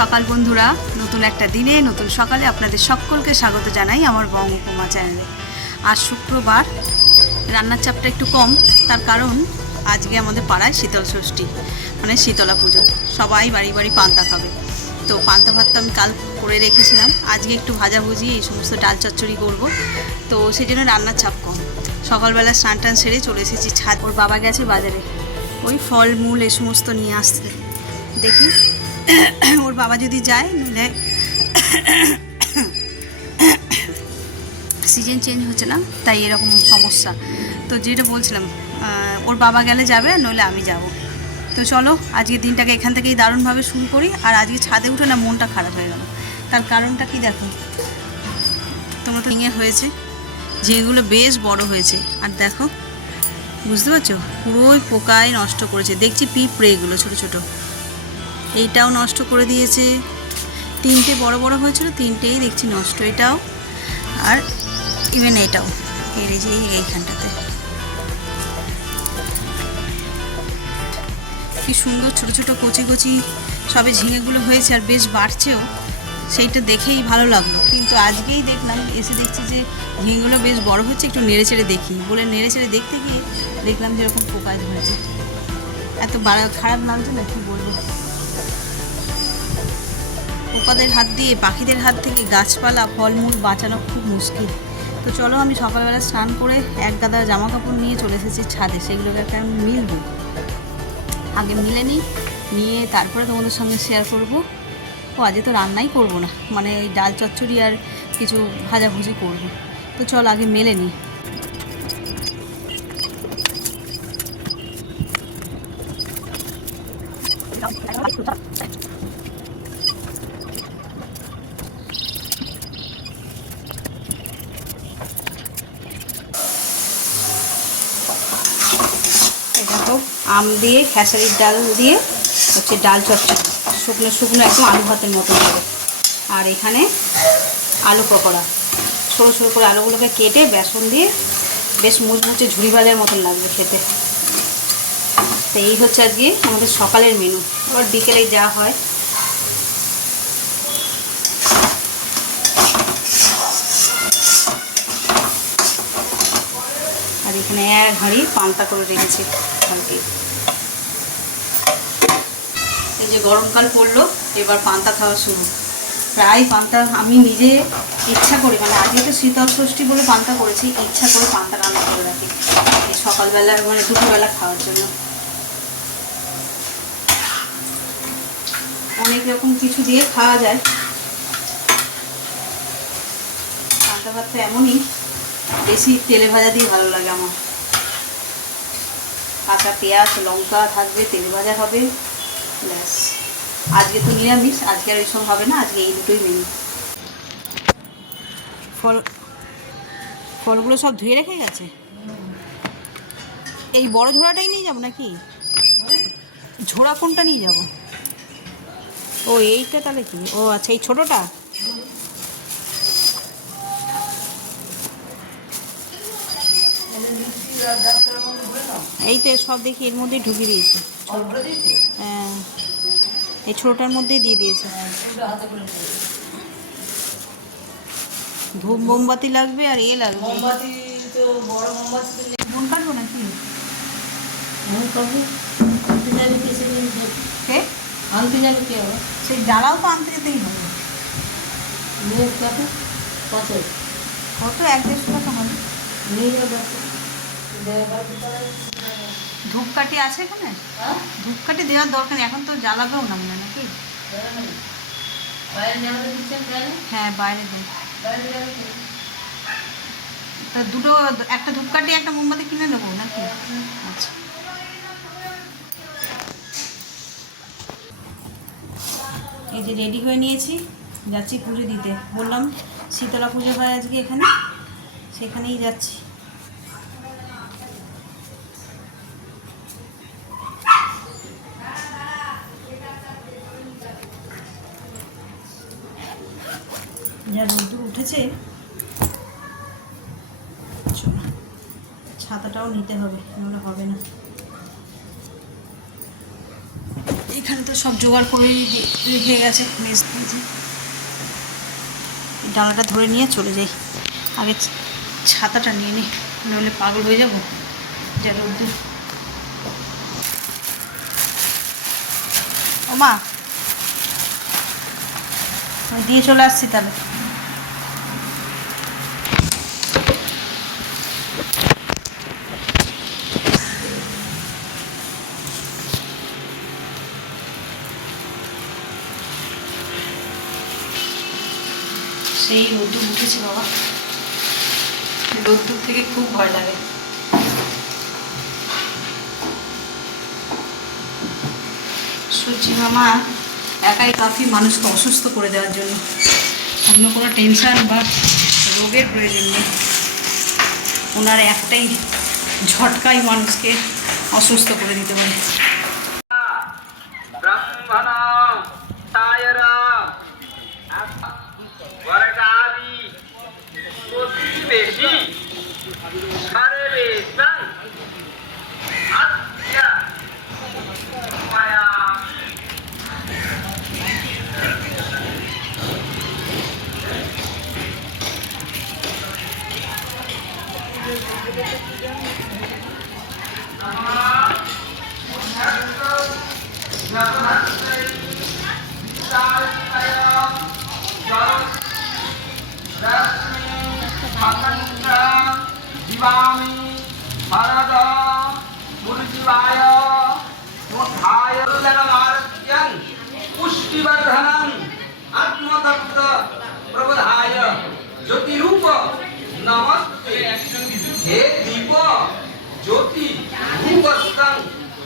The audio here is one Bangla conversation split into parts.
সকাল বন্ধুরা, নতুন একটা দিনে নতুন সকালে আপনাদের সকলকে স্বাগত জানাই আমার বঙ্গ উপমা চ্যানেলে। আজ শুক্রবার, রান্নার চাপটা একটু কম, তার কারণ আজকে আমাদের পাড়ায় শীতল ষষ্ঠী মানে শীতলা পুজো। সবাই বাড়ি বাড়ি পান্তা খাবে, তো পান্তা ভাত আমি কাল করে রেখেছিলাম। আজকে একটু ভাজাভুজি এই সমস্ত ডাল চচ্চড়ি করব, তো সেই জন্য রান্নার চাপ কম। সকালবেলা স্নান টান সেরে চলে এসেছি ছাদ। ওর বাবা গেছে বাজারে ওই ফল মূল এ সমস্ত নিয়ে আসতে, দেখি ওর বাবা যদি যায়, নইলে সিজন চেঞ্জ হচ্ছে না তাই এরকম সমস্যা। তো যেটা বলছিলাম, ওর বাবা গেলে যাবে, নইলে আমি যাব। তো চলো আজকের দিনটাকে এখান থেকেই দারুণভাবে শুরু করি। আর আজকে ছাদে উঠে না মনটা খারাপ হয়ে গেল, তার কারণটা কি দেখো, তোমরা তো ঝিঙে হয়েছে, ঝিঙেগুলো বেশ বড় হয়েছে, আর দেখো বুঝতে পারছো পুরোই পোকায় নষ্ট করেছে। দেখছি পিঁপড়ে এগুলো ছোটো ছোটো, এইটাও নষ্ট করে দিয়েছে। তিনটে বড় বড় হয়েছিল, তিনটেই দেখছি নষ্ট, এটাও আর ইভেন এটাও, এই যে এইখানটাতে কি সুন্দর ছোটো ছোটো কচি কচি সবে ঝিঙেগুলো হয়েছে, আর বেশ বাড়ছেও, সেইটা দেখেই ভালো লাগলো। কিন্তু আজকেই দেখলাম, এসে দেখছি যে ঝিঙেগুলো বেশ বড় হচ্ছে, একটু নেড়ে চেড়ে দেখি বলে নেড়ে চেড়ে দেখতে গিয়ে দেখলাম যে এরকম পোকায় ধরেছে। এত খারাপ লাগছে না কি বলবো। পোকাদের হাত দিয়ে, পাখিদের হাত থেকে গাছপালা ফলমূল বাঁচানো খুব মুশকিল। তো চলো আমি সকালবেলা স্নান করে এক গাদা জামা কাপড় নিয়ে চলে এসেছি ছাদে, সেগুলোকে একটা আমি মিলবো। আগে মিলে নিয়ে তারপরে তোমাদের সঙ্গে শেয়ার করব। ও আজকে তো রান্নাই করব না, মানে ডাল চচ্চড়ি আর কিছু ভাজাভুজি করব। তো চল আগে মেলে নিই। দেখো আম দিয়ে খেসারির ডাল দিয়ে হচ্ছে ডাল চচ্চড়ি, শুকনো শুকনো একদম আলু ভাতের মতো হবে। আর এখানে আলু পকোড়া, ছোটো ছোটো করে আলুগুলোকে কেটে বেসন দিয়ে বেশ মুচমুচে ঝুড়ি ভাজার মতন লাগবে খেতে। তো এই হচ্ছে আজকে আমাদের সকালের মেনু। আবার বিকেলে যা হয়। আর এখানে এক হাঁড়ি পান্তা করে রেখেছি কালকে। এই যে গরমকাল পড়লো, এবার পান্তা খাওয়া শুরু। প্রায় পান্তা আমি নিজে ইচ্ছা করি, মানে আজকে তো শীতল ষষ্ঠী বলে পান্তা করেছি, ইচ্ছা করে পান্তা রান্না করে রাখি সকালবেলা মানে দুপুরবেলা খাওয়ার জন্য। অনেক রকম কিছু দিয়ে খাওয়া যায় পান্তা ভাতটা, এমনই বেশি তেলে ভাজা দিয়ে ভালো লাগে আমার। কাঁচা পেঁয়াজ লঙ্কা থাকবে, তেলে ভাজা হবে, ব্যাস। আজকে তো নিরামিষ, আজকে আর এইসব হবে না, আজকে এই দুটোই মেনু। ফলগুলো সব ধুয়ে রেখে গেছে। এই বড় ঝোড়াটাই নিয়ে যাবো নাকি? ঝোড়া কোনটা নিয়ে যাব? ও এইটা তাহলে কি? ও আচ্ছা, এই ছোটোটা। এই তো সব দেখি এর মধ্যেই ঢুকিয়ে দিয়েছে। হ্যাঁ, এই ছোটোটার মধ্যেই দিয়ে দিয়েছে। ধূপ মোমবাতি লাগবে আর এ লাগবে, মোমবাতি তো বড় মোমবাতি মন কাটবো নাকি? আনতে যাবে কে? সেই জ্বালাও তো আনতে যেতেই হবে। কত 1-150 টাকা হবে। ধূপকাঠি আছে এখানে? ধূপকাঠি দেওয়ার দরকার নেই, এখন তো জ্বালাবেও না মনে নাকি? হ্যাঁ বাইরে দেয়। তা দুটো, একটা ধূপকাঠি একটা মোমবাতি কিনে নেবো নাকি? আচ্ছা এই যে রেডি হয়ে নিয়েছি, যাচ্ছি পুজো দিতে। বললাম শীতলা পুজো হয় আজকে এখানে, সেখানেই যাচ্ছি। যা রোদ্দুর উঠেছে, ছাতাটাও নিতে হবে, নাহলে হবে না। এখানে তো সব জোগাড় করেই রেখে গেছে মিস্ত্রি। ডালাটা ধরে নিয়ে চলে যাই, আগে ছাতাটা নিয়ে নিই, নাহলে পাগল হয়ে যাবো। যা রোদ্দুর। ও মা, আমি দিয়ে চলে আসছি তাহলে। সেই রোদ্দুর উঠেছে বাবা, রোদ্দুর থেকে খুব ভয় লাগে। সূর্যি মামা একাই কাফি মানুষকে অসুস্থ করে দেওয়ার জন্য, অন্য কোনো টেনশন বা রোগের প্রয়োজন নেই। ওনার একটাই ঝটকাই মানুষকে অসুস্থ করে দিতে পারে। पुष्टिवर्धनम् आत्मतत्व प्रबोधाय ज्योतिरूप नमस्ते। हे दीप ज्योति रूपस्थं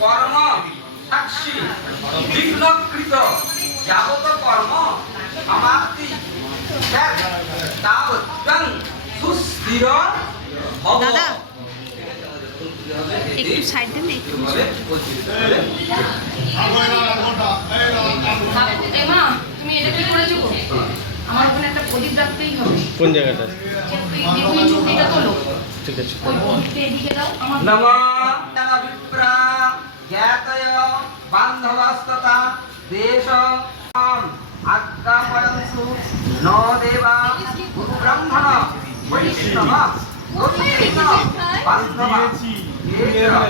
कर्म साक्षी विघ्नकृत यावत कर्म समाप्ति तावतं सुस्थिर भव। दादा একটু সাইড দেন, একটু এমা তুমি এটা কি করেছো গো? আমার ওখানে একটা প্রদীপ রাখতেই হবে। কোন জায়গাটা? তুমি চুক্তিটা তোলো। ঠিক আছে। ওই প্রদীপটা এদিকে দাও। আমার नमः विप्रा ज्ञातय बान्धवस्तथा देश आज्ञापयन्तु न देवा ब्रह्मण वैष्णव गोत्रेण बान्धवा पवित्रवा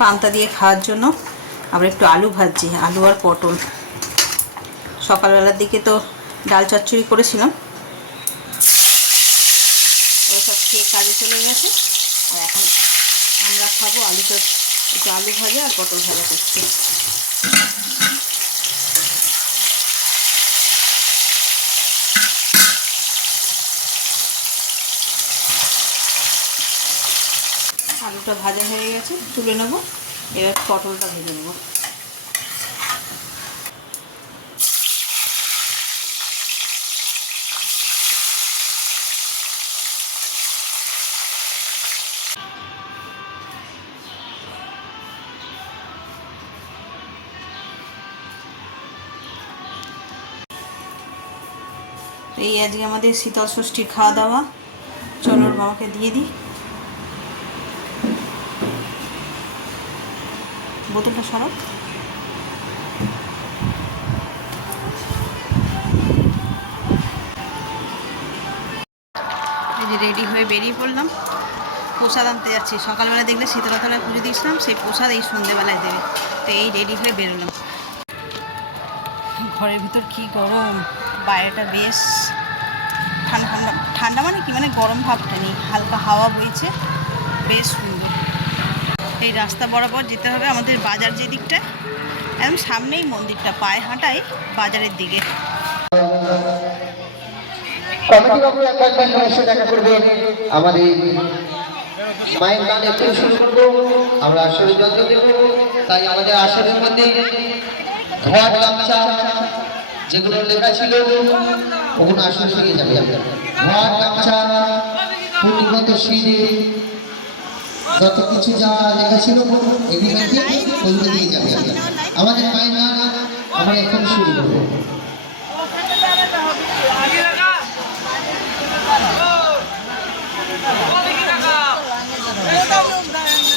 পান্তা দিয়ে খাওয়ার জন্য আবার একটু আলু ভাজছি, আলু আর পটল। সকালবেলার দিকে তো ডাল চচ্চড়ি করেছিলাম, ওই সব খেয়ে কাজে চলে গেছে। আর এখন আমরা খাবো আলু একটু আলু ভাজা আর পটল ভাজা করছি। আলুটা ভাজা হয়ে গেছে, তুলে নেবো। এবার পটলটা ভেজে নেবো। এই আজকে আমাদের শীতল ষষ্ঠীর খাওয়া দাওয়া। চলো ওর বাবাকে দিয়ে দিই। বোতলটা সরাও। এই যে রেডি হয়ে বেরিয়ে পড়লাম, প্রসাদ আনতে যাচ্ছি। সকালবেলা দেখলে শীতলতলায় পুজো দিয়েছিলাম, সেই প্রসাদ এই সন্ধ্যেবেলায় দেবে। তো এই রেডি হয়ে বেরোলাম। ঘরের ভিতর কি গরম, বাইরেটা বেশ ঠান্ডা ঠান্ডা। ঠান্ডা মানে কি, মানে গরম ভাবটা নেই, হালকা হাওয়া বইছে, বেশ সুন্দর। এই রাস্তা বরাবর যেতে হবে আমাদের বাজার যে দিকটায়, একদম সামনেই মন্দিরটা, পায়ে হাঁটাই বাজারের দিকে। কমিটি বাবু একবার এসে দেখা করবে। আমাদের মায়ের গান একটু শুরু করবো, আমরা আসলে যন্ত্র দেবো। তাই আমাদের আসরের মধ্যে ঘর গামছা যেগুলো লেখা ছিল ওগুলো আসলে নিয়ে যাবে। ঘর গামছা পুঁথিগত সিঁড়ি যত কিছু যা লেখা ছিল এগুলোকে ওইগুলো নিয়ে যাবে। আমাদের মায়ের গান আমরা এখন শুরু করবো।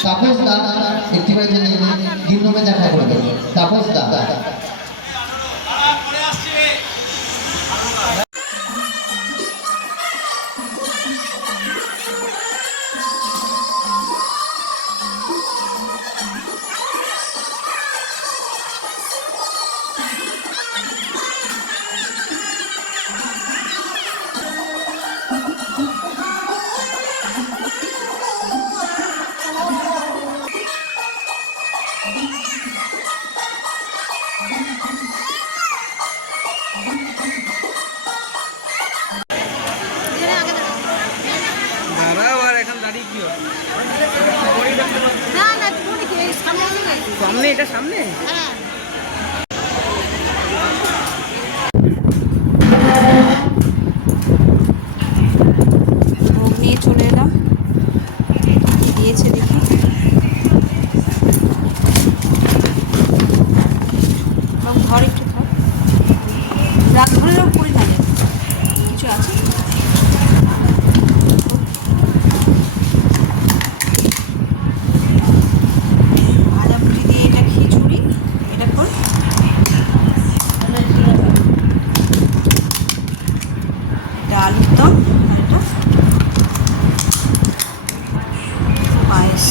তাপস দা একটি বাড়িতে গিরনমে দেখা করবে। তাপস দা সামনে, এটা সামনে। ভোগ নিয়ে চলে এলাম, কি দিয়েছে দেখি। ঘর একটু থাক, রাত ধরেও পড়ে না কিছু আছে। আলুর দম আর এটা পায়েস।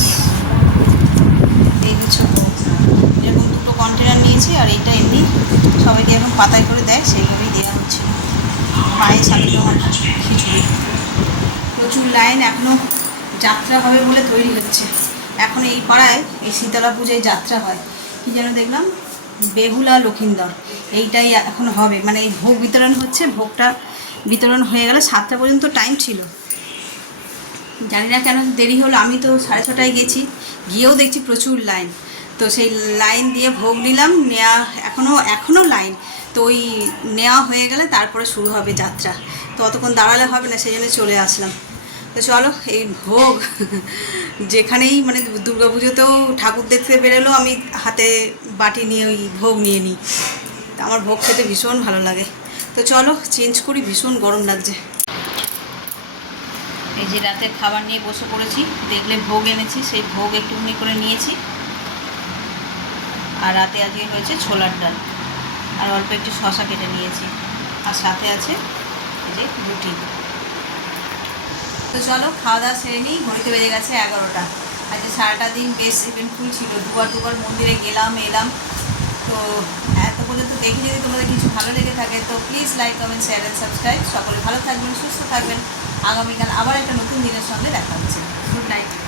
এই হচ্ছে ভোগ। এরকম দুটো কন্টেনার নিয়েছি, আর এটা এমনি সবাইকে এখন পাতায় করে দেয়, সেইভাবেই দেওয়া হচ্ছে। পায়েস, আলুর দম, খিচুড়ি। প্রচুর লাইন, এখনও যাত্রা হবে বলে তৈরি হচ্ছে। এখন এই পাড়ায় এই শীতলা পূজায় যাত্রা হয়, কি যেন দেখলাম, বেহুলা লক্ষিন্দর, এইটাই এখন হবে। মানে এই ভোগ বিতরণ হচ্ছে, ভোগটা বিতরণ হয়ে গেলে 7টা পর্যন্ত টাইম ছিল। জানি না কেন দেরি হলো। আমি তো 6:30টায় গেছি, গিয়েও দেখছি প্রচুর লাইন। তো সেই লাইন দিয়ে ভোগ নিলাম, নেওয়া এখনও লাইন। তো ওই নেওয়া হয়ে গেলে তারপরে শুরু হবে যাত্রা। তো অতক্ষণ দাঁড়ালে হবে না, সেই জন্য চলে আসলাম। তো চলো, এই ভোগ যেখানেই মানে দুর্গাপুজোতেও ঠাকুর দেখতে বেরোলেও আমি হাতে বাটি নিয়ে ওই ভোগ নিয়ে নিই। আমার ভোগ খেতে ভীষণ ভালো লাগে। তো চলো চেঞ্জ করি, ভীষণ গরম লাগছে। এই যে রাতের খাবার নিয়ে বসে পড়েছি। দেখলে ভোগ এনেছি, সেই ভোগ একটুখানি করে নিয়েছি। আর রাতে আজকে হয়েছে ছোলার ডাল, আর অল্প একটু শশা কেটে নিয়েছি, আর সাথে আছে এই যে রুটি। তো চলো খাওয়া দাওয়া সেরে নিই। ঘড়িতে বেজে গেছে 11টা। আজকে সারাটা দিন বেশ ইভেন্টফুল ছিল। দুবার মন্দিরে গেলাম এলাম। তো এত পর্যন্ত দেখে যদি তোমাদের কিছু ভালো লেগে থাকে তো please like, comment, share and subscribe. সকলে ভালো থাকবেন, সুস্থ থাকবেন। আগামীকাল আবার একটা নতুন দিনের সঙ্গে দেখা হচ্ছে। Good night.